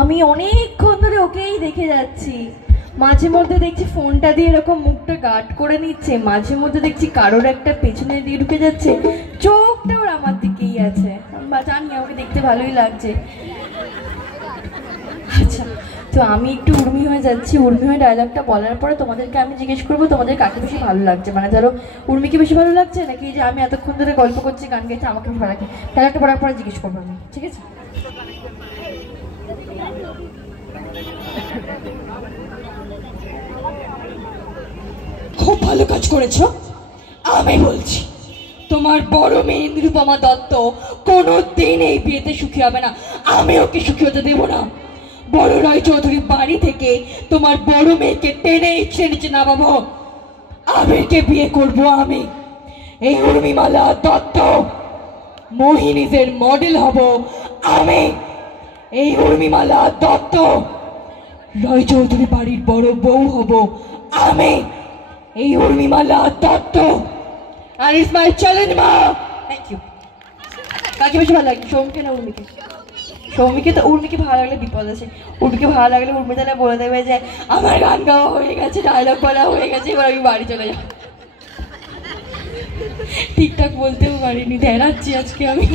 আমি অনেকক্ষণ ধরে ওকেই দেখে যাচ্ছি। মাঝে মধ্যে দেখছি ফোনটা দিয়ে এরকম মুখটা গার্ড করে নিচ্ছে, মাঝে মধ্যে দেখছি কারোর একটা পেছনে দিয়ে ঢুকে যাচ্ছে, চোখটা ওর আমার দিকেই আছে। বা জানি ওকে দেখতে ভালোই লাগছে। আচ্ছা, তো আমি একটু উর্মি হয়ে যাচ্ছি। উর্মি হয়ে ডায়লগটা বলার পরে তোমাদেরকে আমি জিজ্ঞেস করবো তোমাদের কাকে বেশি ভালো লাগছে। মানে ধরো উর্মিকে বেশি ভালো লাগছে নাকি যে আমি এতক্ষণ ধরে গল্প করছি গান গাইছি আমাকে বেশি ভালো লাগছে, ডায়লগটা বলার পরে জিজ্ঞেস করবো আমি, ঠিক আছে? খুব ভালো কাজ করেছো। আমি বলছি তোমার বড় মেয়ে নিরুপমা দত্ত কোনোদিন এই বিয়েতে সুখী হবে না। আমি ওকে সুখী হতে দেবো না। বড় রায় চৌধুরী বাড়ি থেকে তোমার বড় মেয়েকে টেনে ইচ্ছে নিচে নামাবো। আবিরকে বিয়ে করব আমি। এই উর্মিমালা দত্ত মোহিনীদের মডেল হব আমি। এই উর্মিমালা দত্ত রায় চৌধুরী বাড়ির বড় বউ হব আমি। এই Urmimala Dutta. And it's my challenge, ma. Thank you. কাকে বেশি ভালো লাগে, সৌমিকে না উর্মিকে? সৌমিকে। তো উর্মিকে ভালো লাগলে বিপদ আছে। উর্মিকে ভালো লাগলে উর্মি তাহলে বলে দেবে যে আমার গান গাওয়া হয়ে গেছে, ডায়লগ বলা হয়ে গেছে, এবার আমি বাড়ি চলে যাব। ঠিকঠাক বলতেও পারিনি, ধ্যানাচ্ছি আজকে আমি।